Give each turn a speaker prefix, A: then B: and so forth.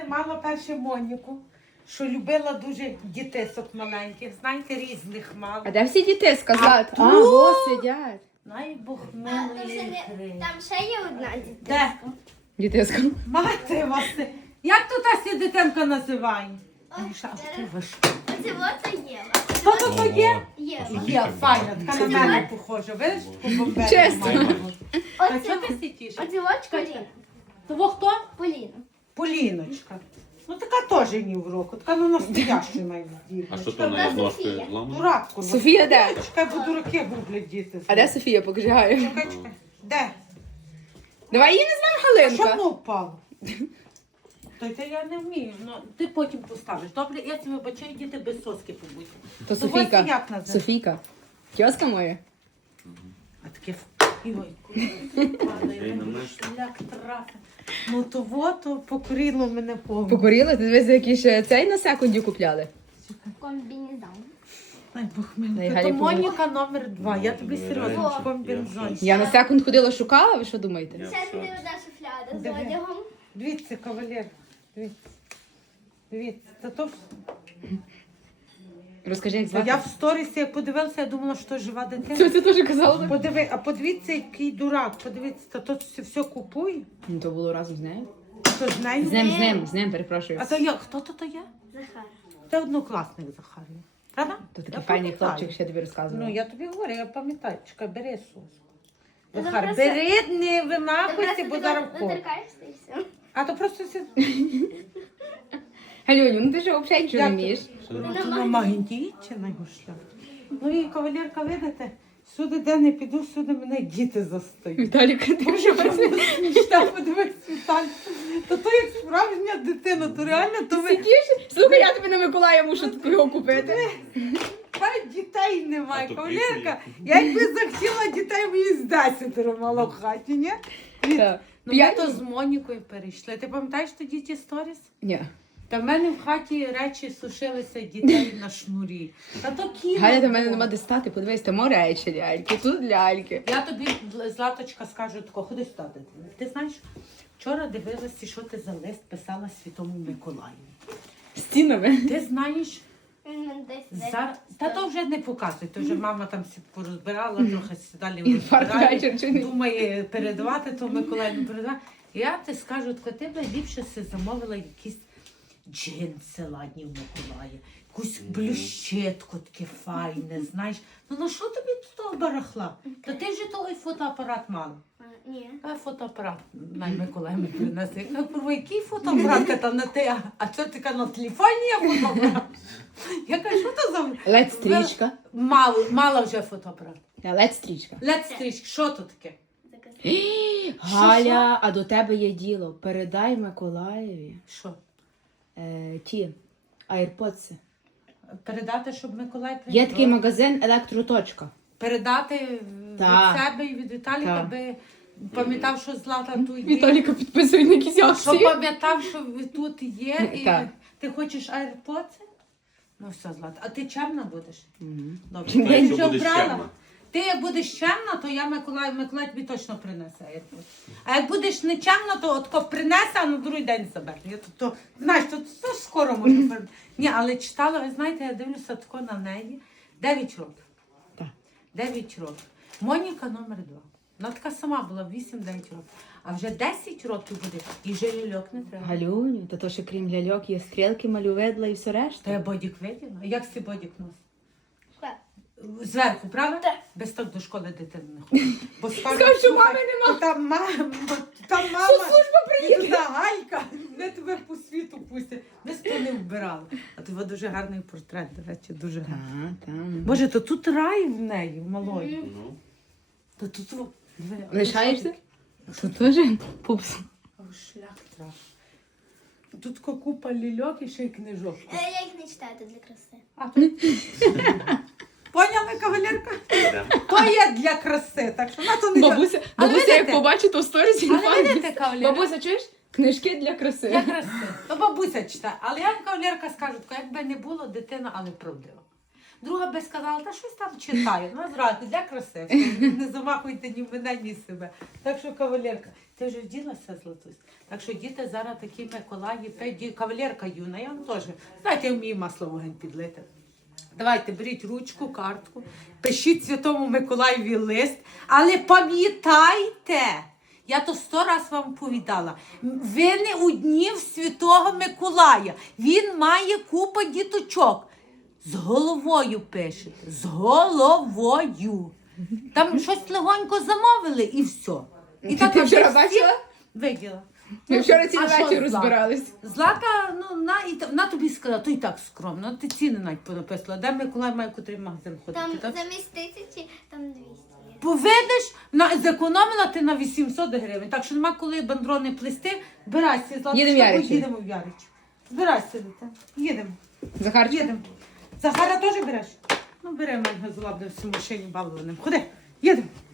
A: мала перше Моніку, що любила дуже дітисок маленьких, знаєте, різних мала.
B: А де всі діти сказати?
A: А
B: О, сидять.
A: Най Бог
C: Там
A: милої.
C: ще є одна
A: Де?
C: дитинка.
B: Дітиська.
A: Мати вас. Як тут ася дитинка називає? Міша, а ти ви що?
C: Оце от Єва.
A: Хто тут є?
C: Єва.
A: Є, файна, така на мене похожа. Видиш, таку бомберку
B: Чесно.
A: має бути. А
C: Оце
A: чого ти сітіш?
C: Оце от Поліна.
A: Того хто?
C: Поліна.
A: Поліночка. Ну така теж ні в року, така ну настояща має
D: А що
A: діточка.
D: то на ножки зламано?
A: Дурак, курва.
B: Софія де?
A: Чекай, бо дураки гублять діти.
B: А де Софія? Покажи Гаю.
A: Чекай, чекай. Де?
B: Давай її не знаємо
A: Що
B: Галинка.
A: воно впало? Та я не вмію, ну ти потім поставиш. Добре, я тебе вибачаю, діти без соски побудь.
B: То
A: Ну, ось
B: Софійка.
A: як називається?
B: Софійка. Тьоска моя.
A: А таке шлях трафи. Ну то вот покорило мене повністю.
B: Покоріла? Ти дивись, які ще цей на секунді купляли.
C: Комбінезон.
A: Ай, Бог
B: Дай
A: милий.
B: Галі
A: То
B: побудь.
A: Моніка номер 2. Я тобі серйозно
C: О.
A: комбінзон.
B: Я на секунд ходила, шукала, ви що думаєте?
D: Я
C: Ще
D: все.
C: туди одна шуфляда з
A: Диви.
C: одягом.
A: Дивіться, кавалер. Дивіться. Дивіться. Та то
B: Розкажи, як
A: я
B: звати.
A: в сторісі як подивилася, я думала, що жива дитина.
B: Це ти теж казала?
A: А подивіться, який дурак. Подивіться, та то все купує.
B: Ну, то було разом з нею.
A: То з нею.
B: З ним, перепрошую.
A: А то я, хто то є?
C: Захар.
A: Це однокласник Захарій. Правда?
B: То такий
A: Я
B: файний
A: пам'ятаю.
B: хлопчик, ще тобі розказувала.
A: Ну, я тобі говорю, я пам'ятаю. Чекай, бери сос.
C: Ти
A: Захар,
C: просто-
A: бери, не
C: Ти
A: вимахуйся, бо зараз вход.
C: доторкаєшся і все.
A: А то просто
B: Галюню, ну ти ж взагалі нічого не вмієш.
A: на магнітічина його шлях. Ну і кавалерка, видите, сюди де не піду, сюди мене діти застають.
B: Віталік, ти
A: Дуже смішно, подивись, Віталь. То як справжня дитина, то реально, то ви...
B: сидиш? Слухай, я тобі на Миколая мушу таку його купити.
A: Хай дітей немає,
D: А то
A: кавалерка. Я якби захотіла дітей, мені з 10 мала в хаті, ні?
B: Так.
A: Ну, ми то з Монікою перейшли. Ти пам'ятаєш тоді ті сторіс?
B: Ні.
A: Та в мене в хаті речі сушилися дітей на шнурі. Та то кіно.
B: Галя, до мене
A: було.
B: нема де стати, подивись, там речі ляльки, тут ляльки.
A: Я тобі, Златочка, скажу тако, ходи сюди, дитина. Ти знаєш, вчора дивилася, що ти за лист писала Святому Миколаю.
B: Стінами.
A: Ти знаєш,
C: Він мене десь
A: Та то вже не показуй, то вже мама там порозбирала, трохи далі
B: Інфаркт
A: розбирає,
B: вечір чи ні?
A: думає передавати, то Миколаївну передавати. Я ти скажу, ти б ліпше си замовила якісь джинси ладні в Миколаї, якусь блющетку таке файне, знаєш. Ну на що тобі тут того барахла? Та ти вже той фотоапарат мала.
C: Ні.
A: А фотоапарат на Миколаїв ми принесли. Я кажу, який фотоапарат там на те? А це така на телефоні є фотоапарат? Я кажу, що це за...
B: Лед-стрічка.
A: Мала вже фотоапарат.
B: Лед-стрічка.
A: Лед-стрічка, що то таке?
B: Галя, а до тебе є діло. Передай Миколаєві
A: Що?
B: ті AirPods.
A: Передати, щоб Миколай прийшов?
B: Є такий магазин Електроточка.
A: Передати
B: Так.
A: від себе і від Віталіка,
B: Так.
A: аби пам'ятав, що Злата тут є.
B: Віталіка підписує на якісь
A: Що
B: акції.
A: пам'ятав, що тут є, і
B: Так.
A: ти хочеш AirPods? Ну все, Злата. А ти чемна будеш?
B: Мгм.
A: Добре.
D: Та,
A: Ти
D: якщо
A: вже
D: будеш
A: вбрала?
D: чемна.
A: Ти як будеш чемна, то я Миколай тобі точно принесе AirPods. А як будеш не чемна, то отко принесе, а на другий день забере. Я то, знаєш, то скоро можна передати. Ні, але читала, ви знаєте, я дивлюся тако на неї. 9 років.
B: Так.
A: 9 років. Моніка номер 2. Вона така сама була 8-9 років. А вже 10 років буде, і вже ляльок не треба.
B: Галюню, то ще крім ляльок є стрілки, малюведла і все
A: Та
B: решта.
A: я бодік виділа. А як си бодік носить?
C: Що?
A: Зверху, правда?
C: Так.
A: Без так до школи дитина не ходить. Бо скажуть,
B: Скажуть, що
A: слухай,
B: мами нема.
A: Там мама.
B: Служба приїде.
A: Туди Галька, не тебе по світу пустять. Ми з того не вбирали. А тебе дуже гарний портрет, до речі, дуже гарний.
B: Там.
A: Боже, то тут рай в неї, в малої.
D: Ну,
A: То тут... диви,
B: Лишаєшся? Це теж пупс.
A: О, шлях трав. Тут купа лільок і ще й книжок.
C: Я їх не читаю то для краси.
A: А тут... Поняла, кавалерка? То є для краси, так що на то не...
B: Бабуся,
A: Але
B: бабуся як
A: видите?
B: побачить, то в сторісі
A: Але видите, кавалерка?
B: Бабуся, чуєш? Книжки для краси.
A: Для краси. То бабуся читає. Але я вам, кавалерка, скажу, якби не було дитина, але правдива. Друга би сказала, та щось там читаю. Ну, зразу, для краси. Не замахуйте ні мене, ні себе. Так що, кавалерка, ти вже вділася, Златусь? Так що діти зараз такі Миколаї, кавалерка юна, я вам теж. Знаєте, я вмію масло в вогонь підлити. Давайте, беріть ручку, картку, пишіть Святому Миколаєві лист, але пам'ятайте, я то 100 раз вам повідала, ви не одні в Святого Миколая, він має купу діточок. З головою пишете, з головою. Там щось легонько замовили і все. І
B: Ти вчора
A: всі
B: бачила?
A: виділа.
B: Ми вчора цілий
A: А що
B: вечір
A: Злата?
B: розбирались.
A: Злата, ну, на тобі сказала, то і так скромно, ти ціни навіть понаписала. Де Миколай має котрий магазин ходити?
C: Там
A: так?
C: замість 1000, там 200 є.
A: Поведеш, зекономила ти на 800 гривень, так що нема коли бандрони плести. Збирайся, Злата,
B: Їдемо в Яричі.
A: їдемо в Ярич. Збирайся, дитя. Їдемо.
B: Захарчик?
A: Їдемо. Захара теж береш? Ну, бери мене злабне в цій машині бавленим. Ходи, їдемо.